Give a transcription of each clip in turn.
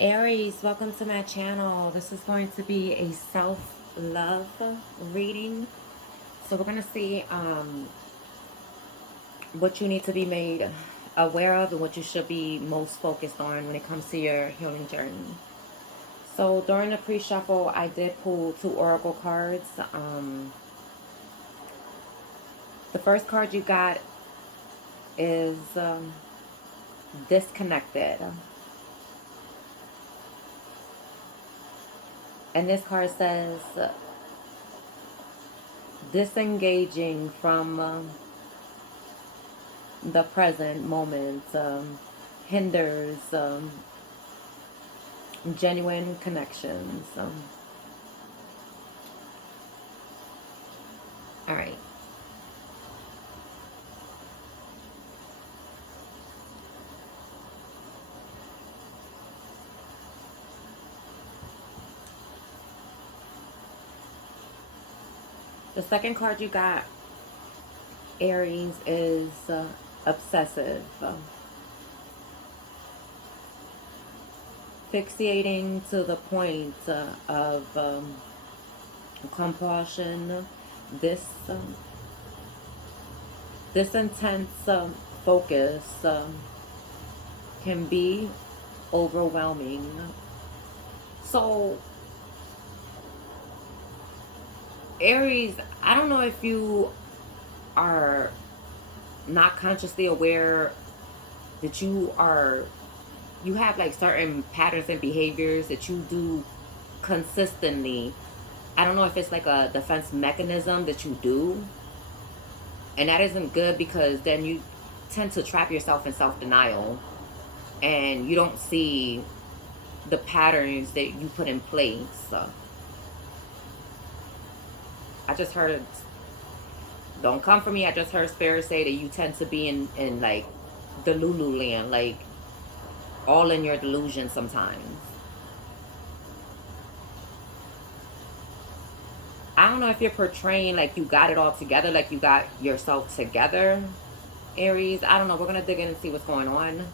Aries, welcome to my channel. This is going to be a self-love reading. So we're going to see what you need to be made aware of and what you should be most focused on when it comes to your healing journey. So during the pre-shuffle, I did pull two oracle cards. The first card you got is disconnected. And this card says disengaging from the present moment hinders genuine connections. All right. The second card you got, Aries, is obsessive. Fixating to the point of compulsion. This this intense focus can be overwhelming. So, Aries, I don't know if you are not consciously aware that you have like certain patterns and behaviors that you do consistently. I don't know if it's like a defense mechanism that you do, and that isn't good because then you tend to trap yourself in self-denial and you don't see the patterns that you put in place. So I just heard, don't come for me, I just heard spirit say that you tend to be in like the Lulu land, like all in your delusion sometimes. I don't know if you're portraying like you got it all together, like you got yourself together, Aries. I don't know. We're going to dig in and see what's going on.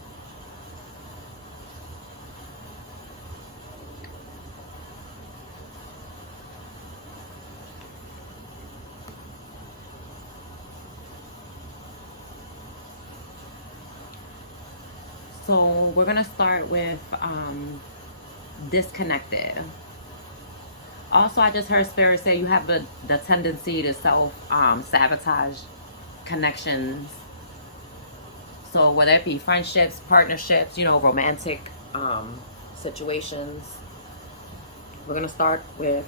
So we're going to start with disconnected. Also, I just heard spirit say you have the tendency to self-sabotage connections. So whether it be friendships, partnerships, romantic situations. We're going to start with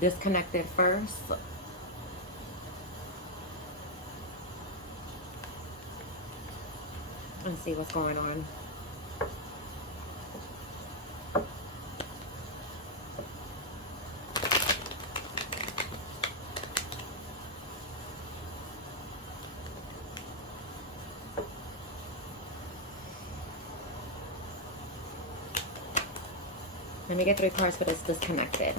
disconnected first. And see what's going on. Let me get 3 cards for this disconnected.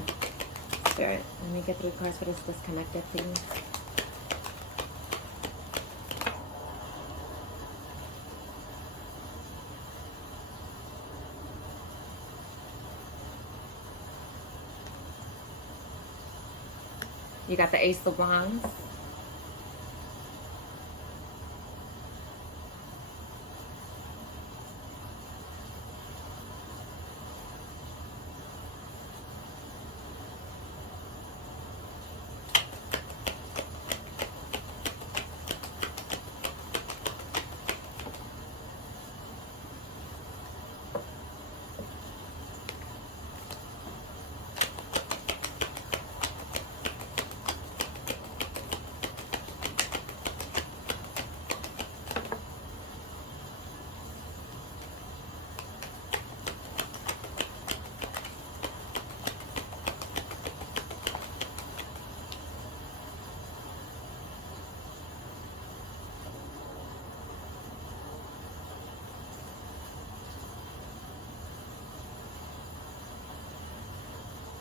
Spirit, let me get 3 cards for this disconnected, please. You got the Ace of Wands.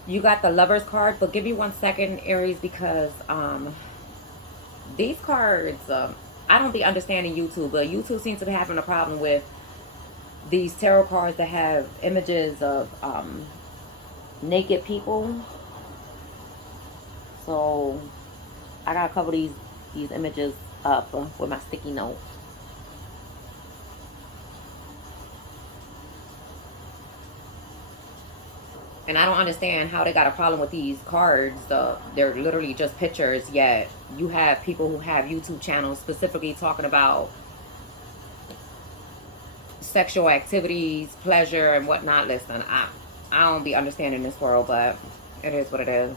You got the Lover's card, but give me 1 second, Aries, because these cards, I don't be understanding YouTube, but YouTube seems to be having a problem with these tarot cards that have images of naked people. So I got a couple of these images up with my sticky note. And I don't understand how they got a problem with these cards. They're literally just pictures, yet you have people who have YouTube channels specifically talking about sexual activities, pleasure, and whatnot. Listen, I don't be understanding this world, but it is what it is.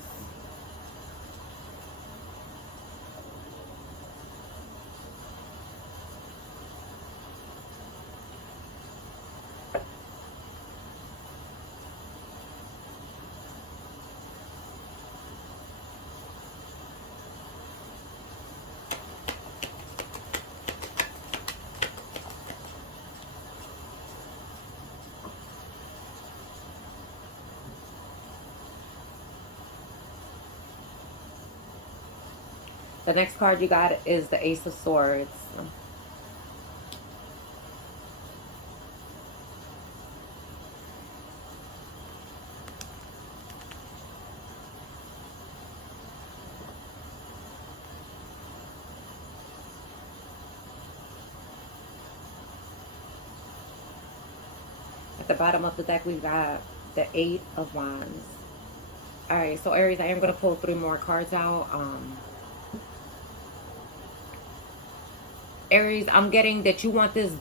The next card you got is the Ace of Swords. At the bottom of the deck, we've got the Eight of Wands. All right, so Aries, I am going to pull 3 more cards out. Aries, I'm getting that you want this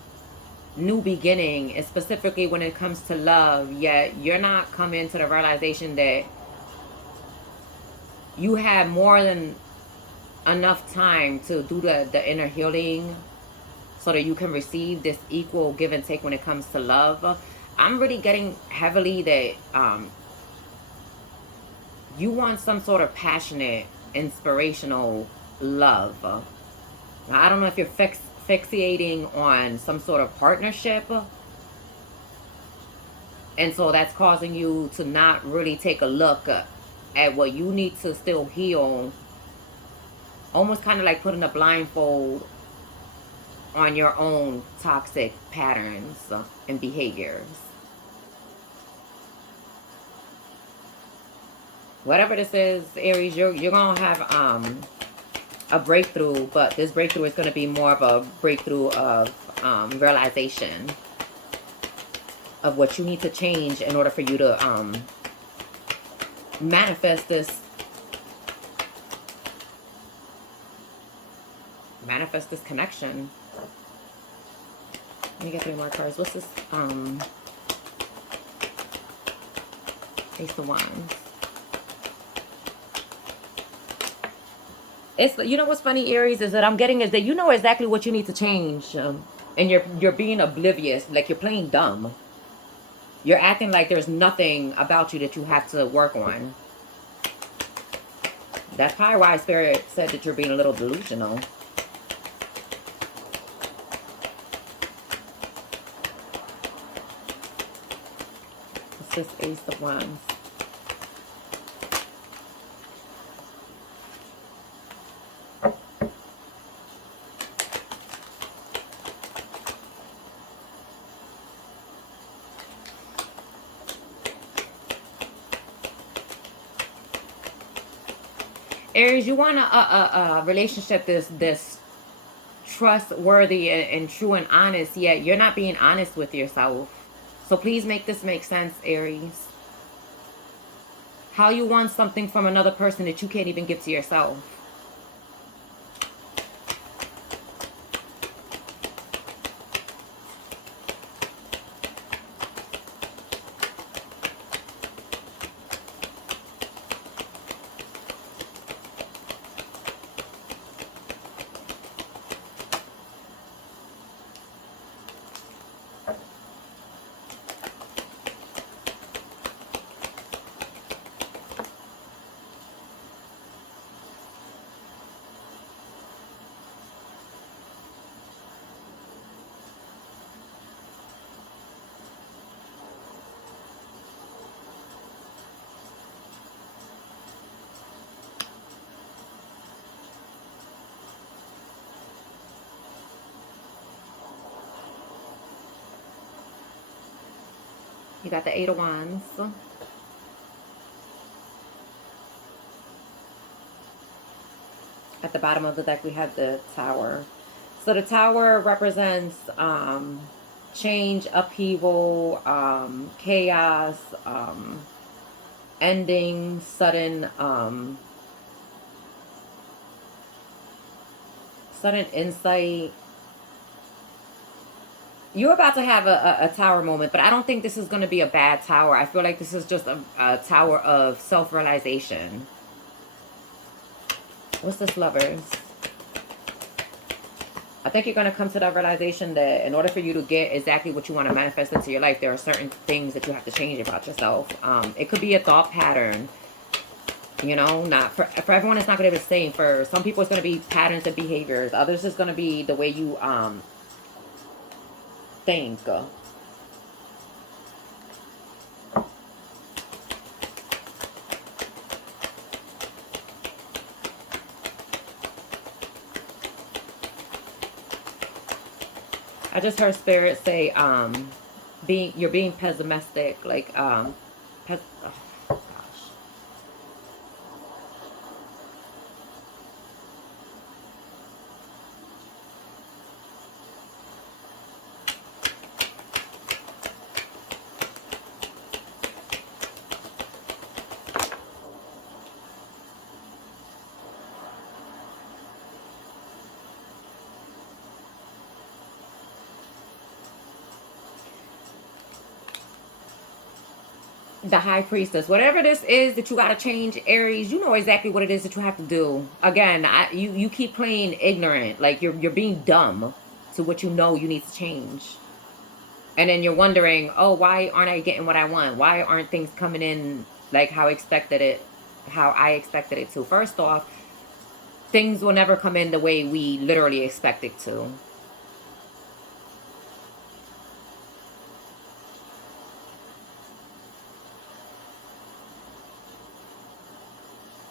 new beginning, and specifically when it comes to love, yet you're not coming to the realization that you have more than enough time to do the inner healing so that you can receive this equal give and take when it comes to love. I'm really getting heavily that you want some sort of passionate, inspirational love. Now, I don't know if you're fixating on some sort of partnership, and so that's causing you to not really take a look at what you need to still heal. Almost kind of like putting a blindfold on your own toxic patterns and behaviors. Whatever this is, Aries, you're gonna have a breakthrough, but this breakthrough is going to be more of a breakthrough of realization of what you need to change in order for you to manifest this connection. Let me get 3 more cards. What's this? Ace of Wands. It's, you know what's funny, Aries, is that I'm getting is that you know exactly what you need to change, and you're being oblivious, like you're playing dumb. You're acting like there's nothing about you that you have to work on. That's probably why Spirit said that you're being a little delusional. It's this Ace of Wands. Aries, you want a relationship this trustworthy and true and honest, yet you're not being honest with yourself. So please make this make sense, Aries. How you want something from another person that you can't even give to yourself. You got the Eight of Wands. At the bottom of the deck, we have the Tower. So the Tower represents change, upheaval, chaos, ending, sudden sudden insight. You're about to have a tower moment, but I don't think this is going to be a bad tower. I feel like this is just a tower of self-realization. What's this, Lovers? I think you're going to come to the realization that in order for you to get exactly what you want to manifest into your life, there are certain things that you have to change about yourself. It could be a thought pattern. You know, not for everyone, it's not going to be the same. For some people, it's going to be patterns and behaviors. Others, it's going to be the way you think. I just heard Spirit say, you're being pessimistic, like, oh, gosh. The High Priestess, whatever this is that you got to change, Aries, you know exactly what it is that you have to do. Again, you keep playing ignorant, like you're being dumb to what you know you need to change. And then you're wondering, oh, why aren't I getting what I want? Why aren't things coming in like how I expected it to? First off, things will never come in the way we literally expect it to.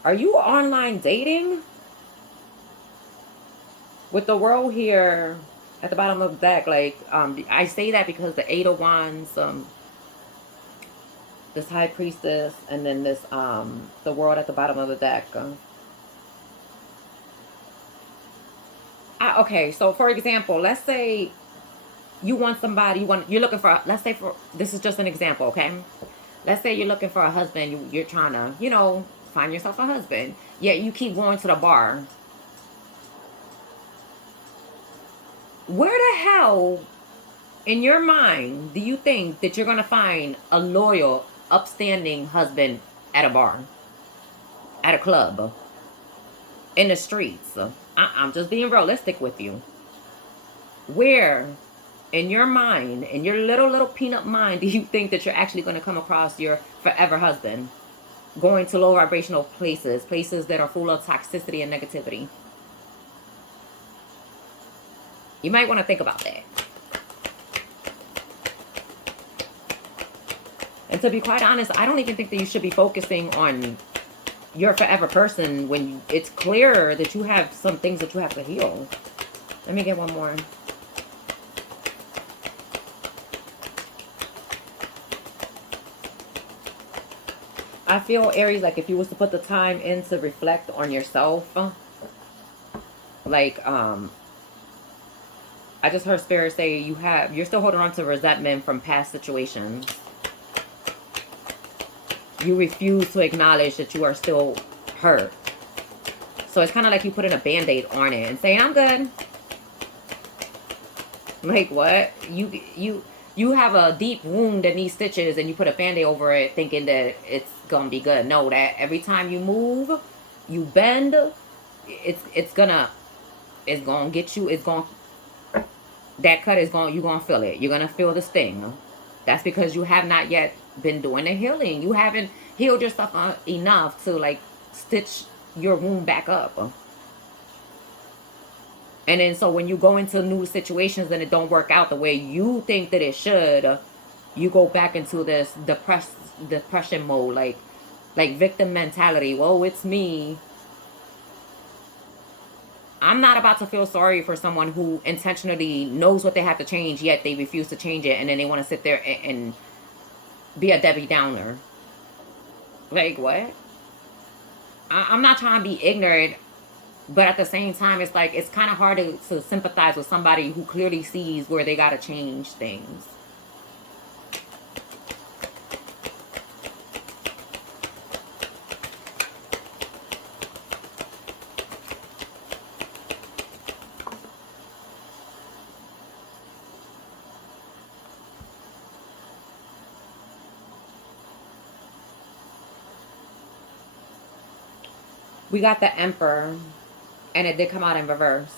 Are you online dating? With the world here at the bottom of the deck, like, I say that because the Eight of Wands, this High Priestess, and then this, the world at the bottom of the deck. Okay, so for example, let's say you want somebody, you're looking for, let's say this is just an example, okay? Let's say you're looking for a husband, you're trying to, you know, find yourself a husband. Yet you keep going to the bar. Where the hell in your mind do you think that you're going to find a loyal, upstanding husband at a bar, at a club, in the streets? I'm just being realistic with you. Where in your mind, in your little peanut mind, do you think that you're actually going to come across your forever husband? Going to low vibrational places that are full of toxicity and negativity. You might want to think about that. And to be quite honest, I don't even think that you should be focusing on your forever person when it's clear that you have some things that you have to heal. Let me get one more. I feel, Aries, like if you was to put the time in to reflect on yourself, like, I just heard Spirit say you're still holding on to resentment from past situations. You refuse to acknowledge that you are still hurt. So it's kind of like you putting a band-aid on it and saying, I'm good. Like, what? You have a deep wound that needs stitches and you put a band-aid over it thinking that it's gonna be good. No, that every time you move, you bend, it's gonna get you, that cut is going, you're gonna feel it. You're gonna feel the sting. That's because you have not yet been doing the healing. You haven't healed yourself enough to, like, stitch your wound back up. And then so when you go into new situations and it don't work out the way you think that it should, you go back into this depression mode, like victim mentality. Whoa, it's me. I'm not about to feel sorry for someone who intentionally knows what they have to change, yet they refuse to change it, and then they want to sit there and be a Debbie Downer. Like, what? I'm not trying to be ignorant, but at the same time, it's like, it's kind of hard to sympathize with somebody who clearly sees where they got to change things. We got the Emperor, and it did come out in reverse.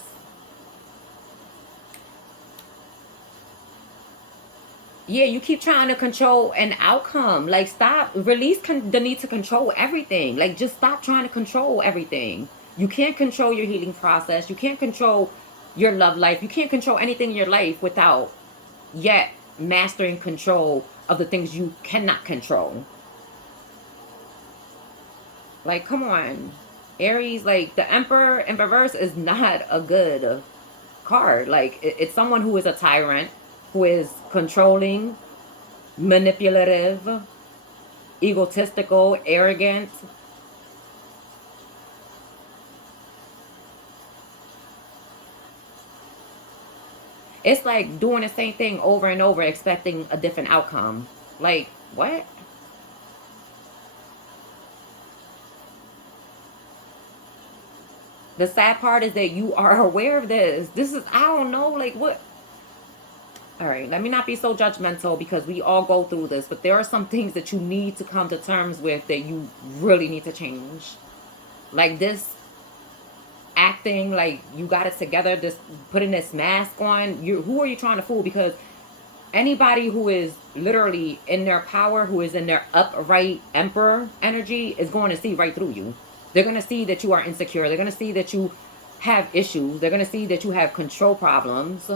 Yeah, you keep trying to control an outcome. Like, stop. Release the need to control everything. Like, just stop trying to control everything. You can't control your healing process. You can't control your love life. You can't control anything in your life without yet mastering control of the things you cannot control. Like, come on. Aries, like, the Emperor in reverse is not a good card. Like, it's someone who is a tyrant, who is controlling, manipulative, egotistical, arrogant. It's like doing the same thing over and over, expecting a different outcome. Like, what? The sad part is that you are aware of this. This is, I don't know, like, what? All right, let me not be so judgmental, because we all go through this, but there are some things that you need to come to terms with that you really need to change. Like this acting like you got it together, this putting this mask on. Who are you trying to fool? Because anybody who is literally in their power, who is in their upright Emperor energy, is going to see right through you. They're going to see that you are insecure. They're going to see that you have issues. They're going to see that you have control problems.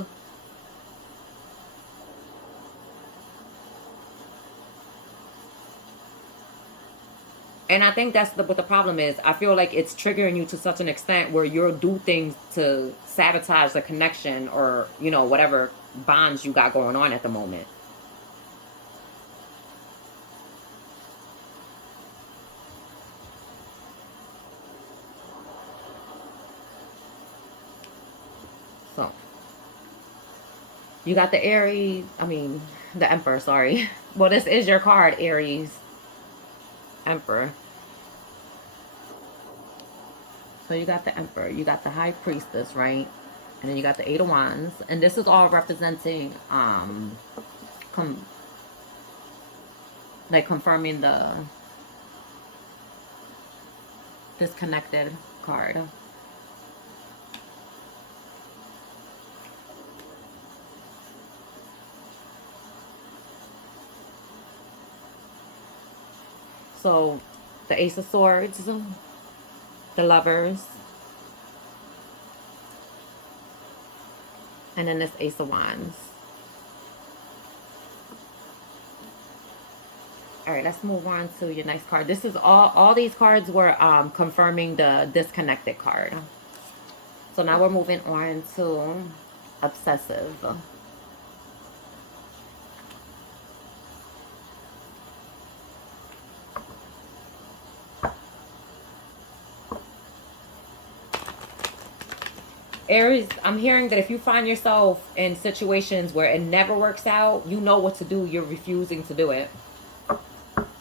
And I think that's what the problem is. I feel like it's triggering you to such an extent where you'll do things to sabotage the connection, or, you know, whatever bonds you got going on at the moment. So, you got the Aries, the Emperor, sorry. Well, this is your card, Aries. Emperor. So you got the Emperor, you got the High Priestess, right? And then you got the Eight of Wands. And this is all representing, like confirming the disconnected card. So the Ace of Swords, the Lovers, and then this Ace of Wands. All right, let's move on to your next card. This is all these cards were confirming the disconnected card. So now we're moving on to obsessive. Aries, I'm hearing that if you find yourself in situations where it never works out, you know what to do, you're refusing to do it.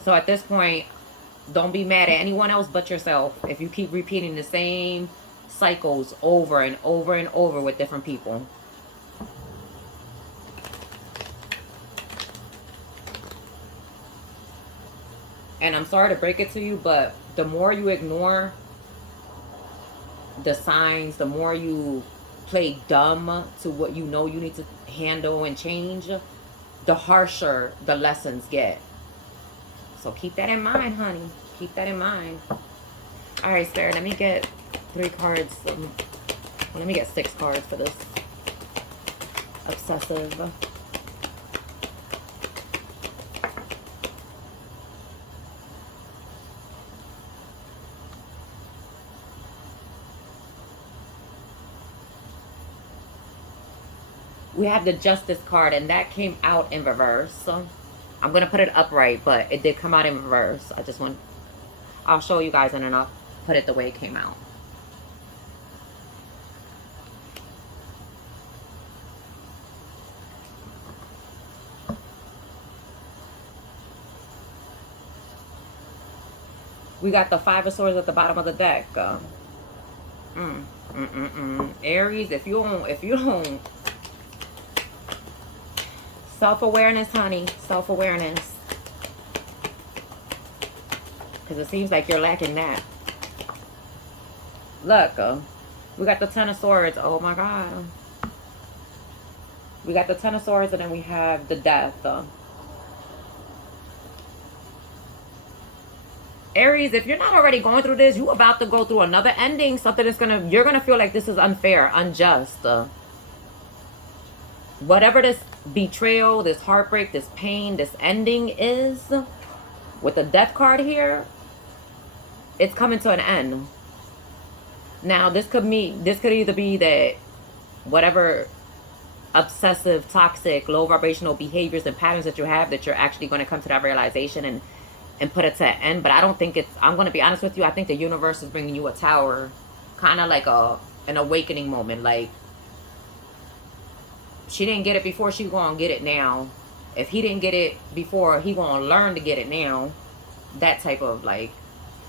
So at this point, don't be mad at anyone else but yourself if you keep repeating the same cycles over and over and over with different people. And I'm sorry to break it to you, but the more you ignore the signs, the more you play dumb to what you know you need to handle and change, the harsher the lessons get. So keep that in mind, honey. Keep that in mind. All right, Spirit, let me get 3 cards. Let me get 6 cards for this obsessive. We have the Justice card, and that came out in reverse. I'm going to put it upright, but it did come out in reverse. I'll show you guys and then I'll put it the way it came out. We got the Five of Swords at the bottom of the deck. Aries, if you don't, self-awareness, honey, self-awareness. Because it seems like you're lacking that. Look, we got the Ten of Swords. Oh my God. We got the Ten of Swords and then we have the Death. Aries, if you're not already going through this, you're about to go through another ending. Something that's you're gonna feel like this is unfair, unjust. Whatever this betrayal, this heartbreak, this pain, this ending is, with the Death card here, it's coming to an end. Now, this could either be that whatever obsessive, toxic, low vibrational behaviors and patterns that you have, that you're actually going to come to that realization and put it to an end. But I don't think I'm going to be honest with you, I think the universe is bringing you a tower, kind of like an awakening moment. Like, she didn't get it before, she going to get it now. If he didn't get it before, he going to learn to get it now. That type of, like,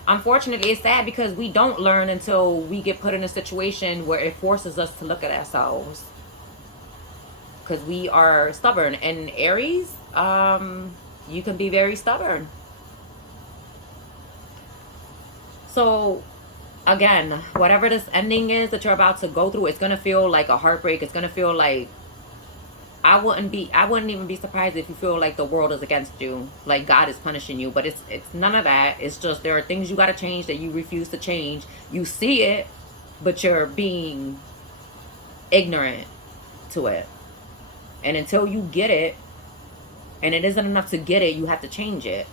unfortunately, it's sad because we don't learn until we get put in a situation where it forces us to look at ourselves. Because we are stubborn. And Aries, you can be very stubborn. So, again, whatever this ending is that you're about to go through, it's going to feel like a heartbreak. It's going to feel like, I wouldn't even be surprised if you feel like the world is against you, like God is punishing you. But it's none of that. It's just there are things you got to change that you refuse to change. You see it, but you're being ignorant to it. And until you get it, and it isn't enough to get it, you have to change it,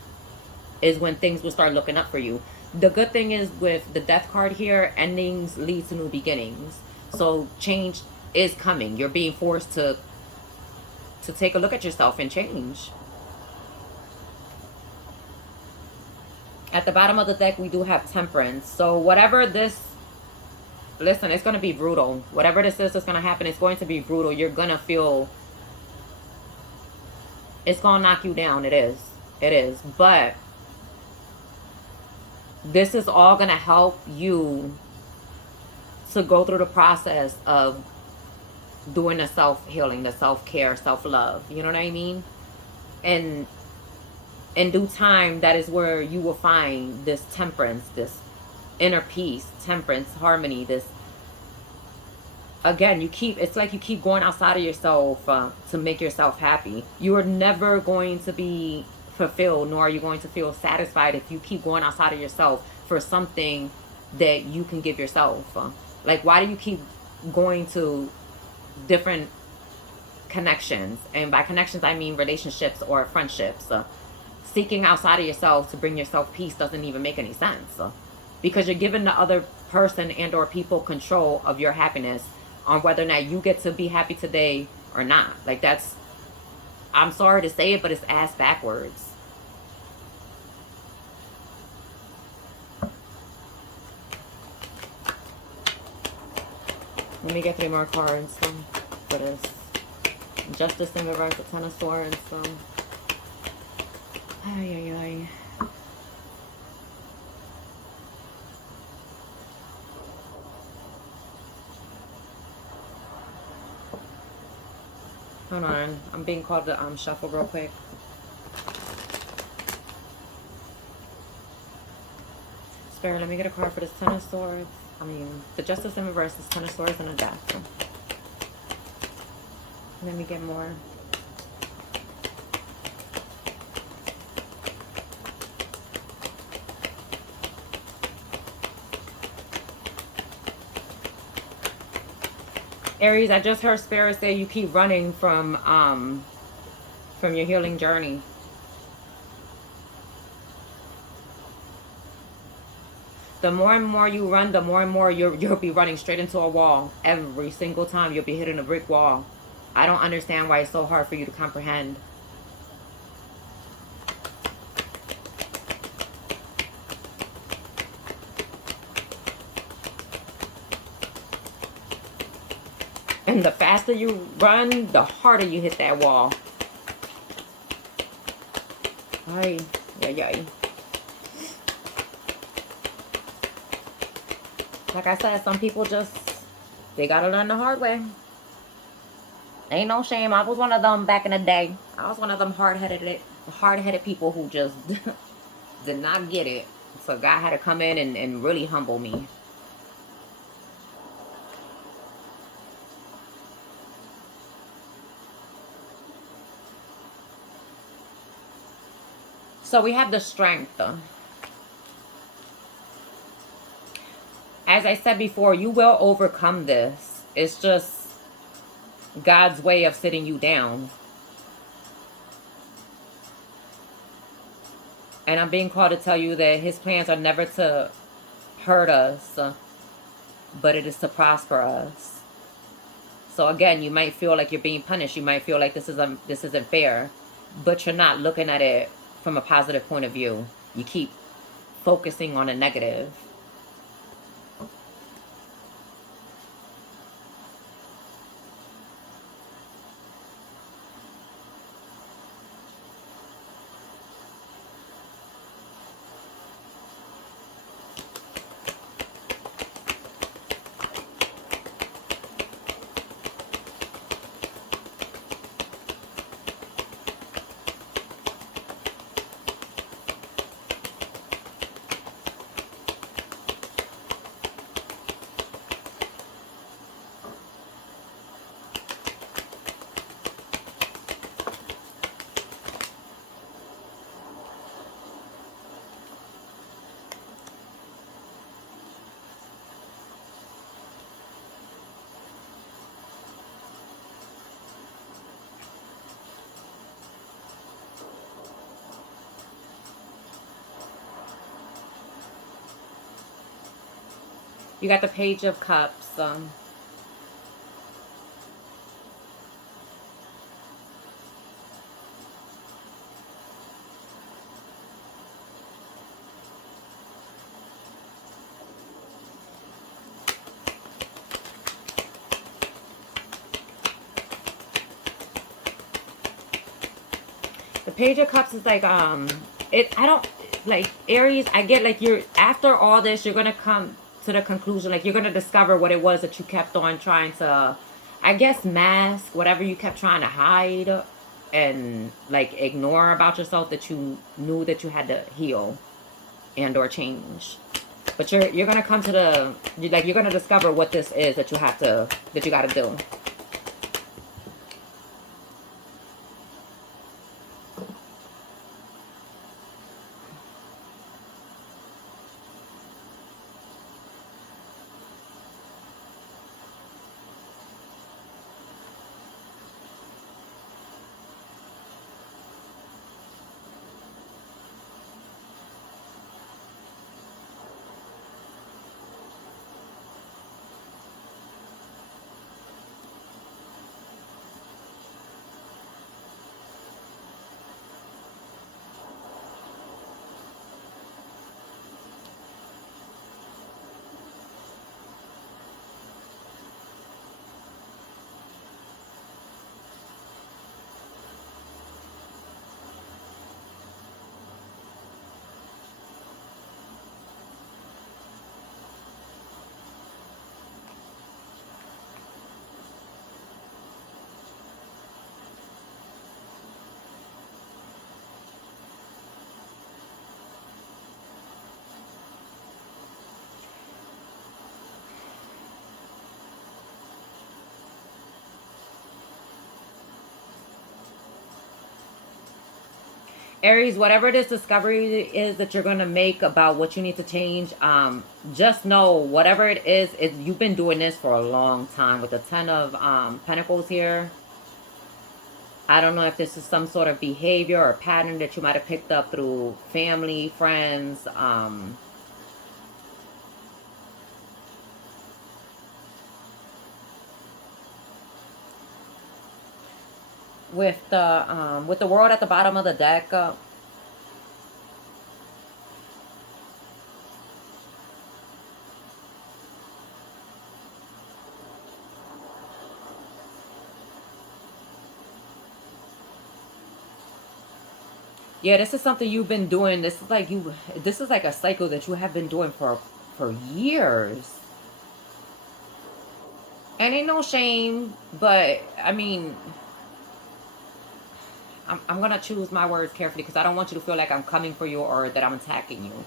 is when things will start looking up for you. The good thing is with the Death card here, endings lead to new beginnings. So change is coming. You're being forced to take a look at yourself and change. At the bottom of the deck, we do have Temperance. So whatever this, listen, it's going to be brutal. Whatever this is that's going to happen, it's going to be brutal. You're going to feel, it's going to knock you down. It is. It is. But this is all going to help you to go through the process of doing the self-healing, the self-care, self-love. You know what I mean? And in due time, that is where you will find this temperance, this inner peace, temperance, harmony, this, again, it's like you keep going outside of yourself to make yourself happy. You are never going to be fulfilled, nor are you going to feel satisfied if you keep going outside of yourself for something that you can give yourself. Like, why do you keep going to different connections? And by connections, I mean relationships or friendships. Seeking outside of yourself to bring yourself peace doesn't even make any sense, because you're giving the other person and or people control of your happiness on whether or not you get to be happy today or not. Like, that's, I'm sorry to say it, but it's ass backwards. Let me get 3 more cards for this. Justice in reverse, the Ten of Swords. Ay, ay, ay. Hold on. I'm being called to shuffle real quick. Spirit, let me get a card for this Ten of Swords. I mean, the Justice in reverse is Ten of Swords and a Death. Let me get more. Aries, I just heard Spirit say you keep running from your healing journey. The more and more you run, the more and more you'll be running straight into a wall. Every single time you'll be hitting a brick wall. I don't understand why it's so hard for you to comprehend. And the faster you run, the harder you hit that wall. Ay, ay, ay. Like I said, some people just, they gotta learn the hard way. Ain't no shame. I was one of them back in the day. I was one of them hard-headed people who just did not get it. So God had to come in and really humble me. So we have the strength. As I said before, you will overcome this. It's just God's way of sitting you down. And I'm being called to tell you that his plans are never to hurt us, but it is to prosper us. So again, you might feel like you're being punished. You might feel like this isn't fair, but you're not looking at it from a positive point of view. You keep focusing on a negative. You got the Page of Cups. The Page of Cups is like, I don't, like, Aries, I get, like, you're, after all this, you're going to come to the conclusion, like, you're going to discover what it was that you kept on trying to, I guess, mask, whatever you kept trying to hide and, like, ignore about yourself that you knew that you had to heal and or change. But you're going to come to the, like, you're going to discover what this is that you have to, that you got to do. Aries, whatever this discovery is that you're going to make about what you need to change, just know whatever it is, you've been doing this for a long time. With the Ten of Pentacles here, I don't know if this is some sort of behavior or pattern that you might have picked up through family, friends, with the World at the bottom of the deck. Yeah, this is something you've been doing. This is like a cycle that you have been doing for years. And ain't no shame, but I mean, I'm gonna choose my words carefully because I don't want you to feel like I'm coming for you or that I'm attacking you.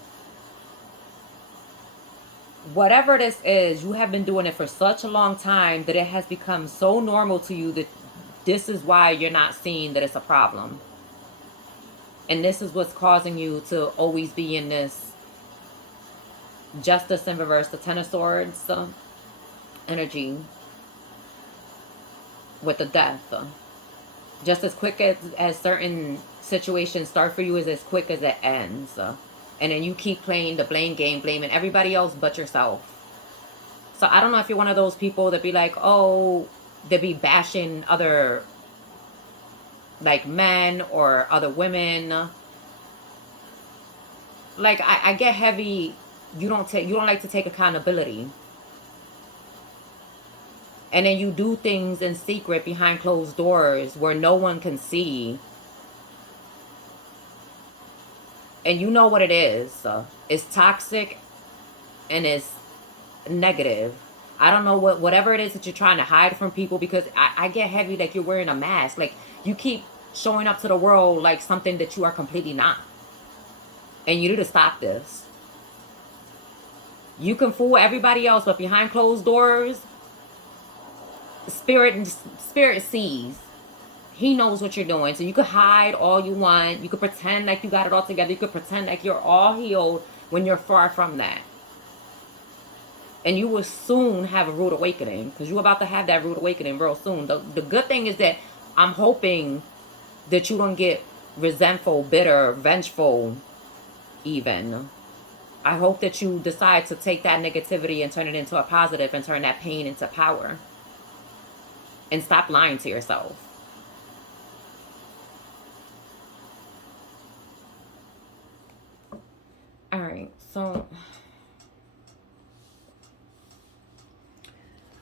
Whatever this is, you have been doing it for such a long time that it has become so normal to you that this is why you're not seeing that it's a problem. And this is what's causing you to always be in this justice in reverse, the Ten of Swords energy with the death. Just as quick as certain situations start for you is as quick as it ends. And then you keep playing the blame game, blaming everybody else but yourself. So I don't know if you're one of those people that be like, oh, they be bashing other like men or other women. Like I get heavy. You don't like to take accountability. And then you do things in secret behind closed doors where no one can see. And you know what it is. It's toxic and it's negative. I don't know whatever it is that you're trying to hide from people, because I get heavy like you're wearing a mask. Like you keep showing up to the world like something that you are completely not. And you need to stop this. You can fool everybody else, but behind closed doors, spirit sees. He knows what you're doing. So you could hide all you want. You could pretend like you got it all together. You could pretend like you're all healed when you're far from that. And you will soon have a rude awakening, because you're about to have that rude awakening real soon. The good thing is that I'm hoping that you don't get resentful, bitter, vengeful even. I hope that you decide to take that negativity and turn it into a positive and turn that pain into power. And stop lying to yourself. All right, so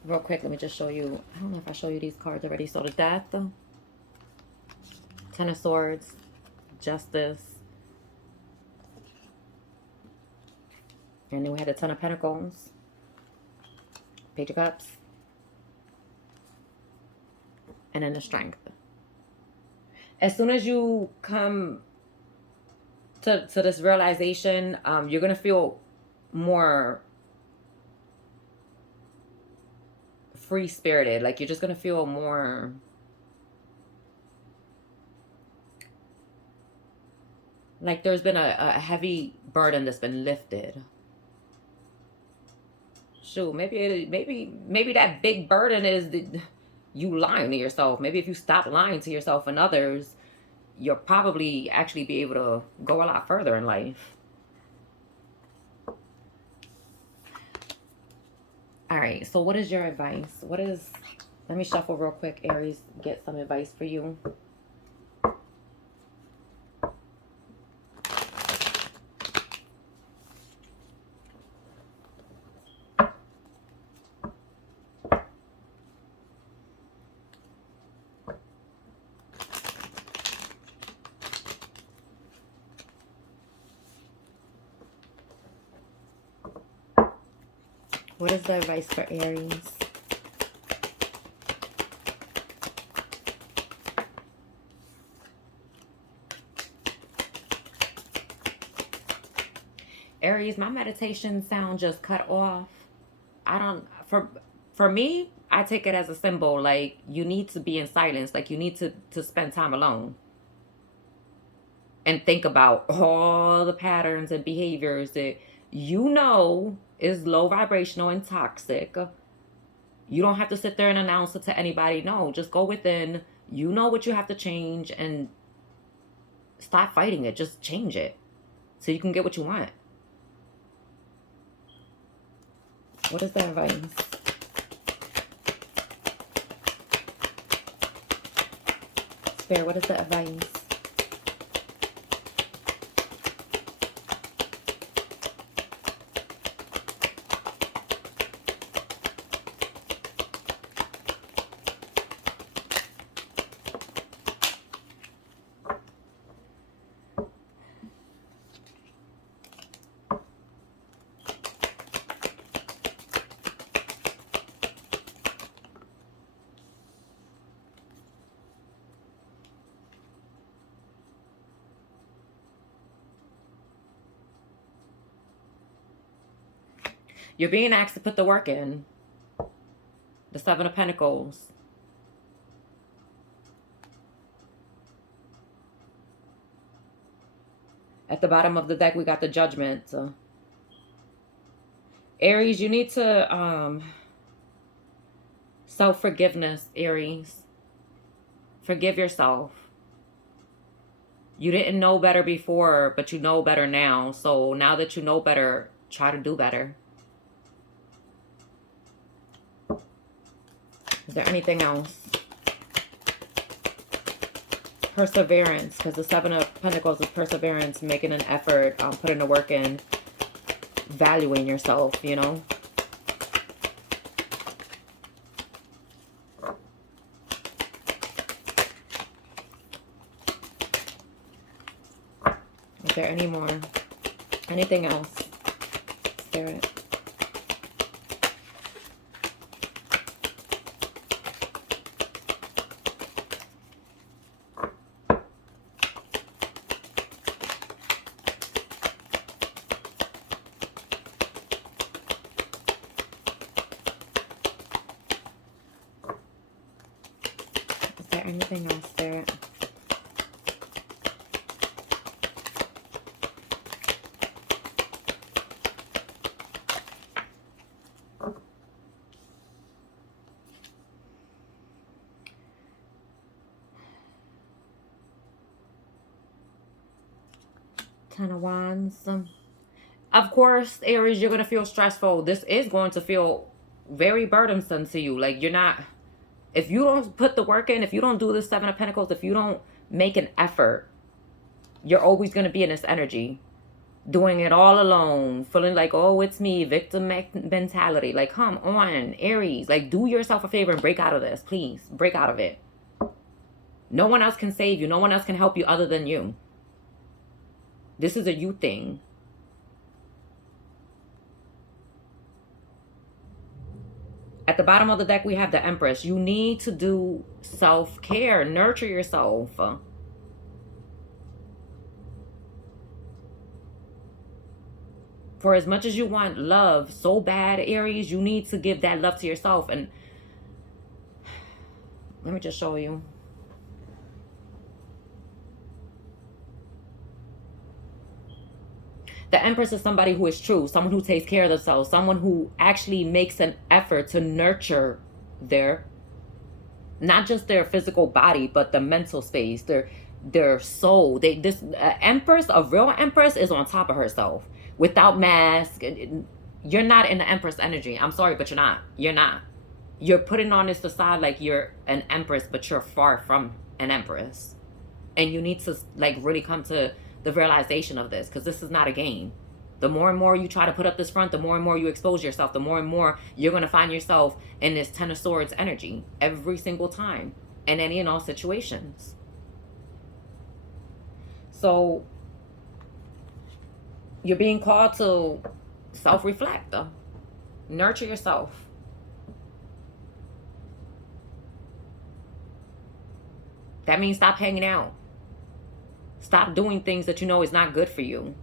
real quick, let me just show you. I don't know if I show you these cards already. So the Death, Ten of Swords, Justice, and then we had the Ten of Pentacles, Page of Cups, and then the Strength. As soon as you come to this realization, you're going to feel more free-spirited. Like you're just going to feel more... like there's been a heavy burden that's been lifted. Shoot, maybe that big burden is you lying to yourself. Maybe if you stop lying to yourself and others, you'll probably actually be able to go a lot further in life. All right, so what is your advice? Let me shuffle real quick, Aries, get some advice for you. What is the advice for Aries? Aries, my meditation sound just cut off. I don't, for me, I take it as a symbol. Like you need to be in silence. Like you need to spend time alone. And think about all the patterns and behaviors that you know is low vibrational and toxic. You don't have to sit there and announce it to anybody. No, just go within. You know what you have to change and stop fighting it. Just change it so you can get what you want. What is the advice? Spirit, what is the advice? You're being asked to put the work in. The Seven of Pentacles. At the bottom of the deck, we got the Judgment. Aries, you need to self-forgiveness, Aries. Forgive yourself. You didn't know better before, but you know better now. So now that you know better, try to do better. Is there anything else? Perseverance, because the Seven of Pentacles is perseverance, making an effort, putting the work in, valuing yourself, you know. Is there any more? Anything else? Spirit. Is there anything else, Spirit? Ten of Wands. Of course, Aries, you're going to feel stressful. This is going to feel very burdensome to you. Like, you're not... If you don't put the work in, if you don't do the Seven of Pentacles, if you don't make an effort, you're always going to be in this energy. Doing it all alone. Feeling like, oh, it's me. Victim mentality. Like, come on, Aries. Like, do yourself a favor and break out of this. Please, break out of it. No one else can save you. No one else can help you other than you. This is a you thing. At the bottom of the deck, we have the Empress. You need to do self-care. Nurture yourself. For as much as you want love so bad, Aries, you need to give that love to yourself. And let me just show you. The Empress is somebody who is true, someone who takes care of themselves, someone who actually makes an effort to nurture their, not just their physical body, but the mental space, their soul. This Empress, a real Empress, is on top of herself. Without mask, you're not in the Empress energy. I'm sorry, but you're not. You're not. You're putting on this facade like you're an Empress, but you're far from an Empress. And you need to, like, really come to the realization of this, because this is not a game. The more and more you try to put up this front, the more and more you expose yourself, the more and more you're going to find yourself in this Ten of Swords energy every single time, in any and all situations. So you're being called to self-reflect, nurture yourself. That means stop hanging out. Stop doing things that you know is not good for you.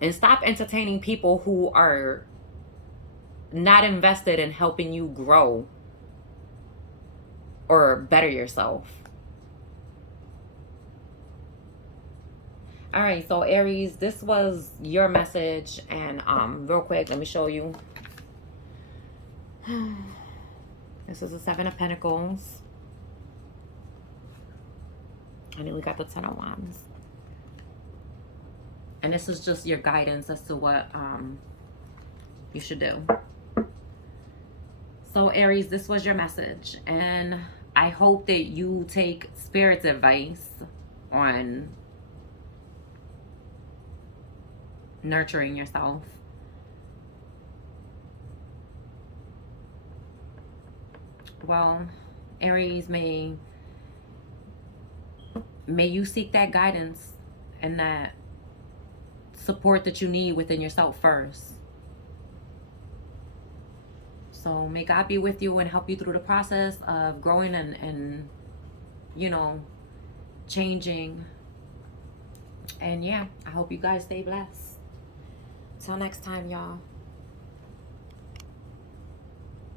And stop entertaining people who are not invested in helping you grow or better yourself. All right, so Aries, this was your message. And real quick, let me show you. This is the Seven of Pentacles. And then we got the Ten of Wands. And this is just your guidance as to what you should do. So Aries, this was your message. And I hope that you take Spirit's advice on nurturing yourself. Well, Aries, may you seek that guidance and that support that you need within yourself first. So may God be with you and help you through the process of growing and you know, changing. And yeah, I hope you guys stay blessed. Till next time, y'all.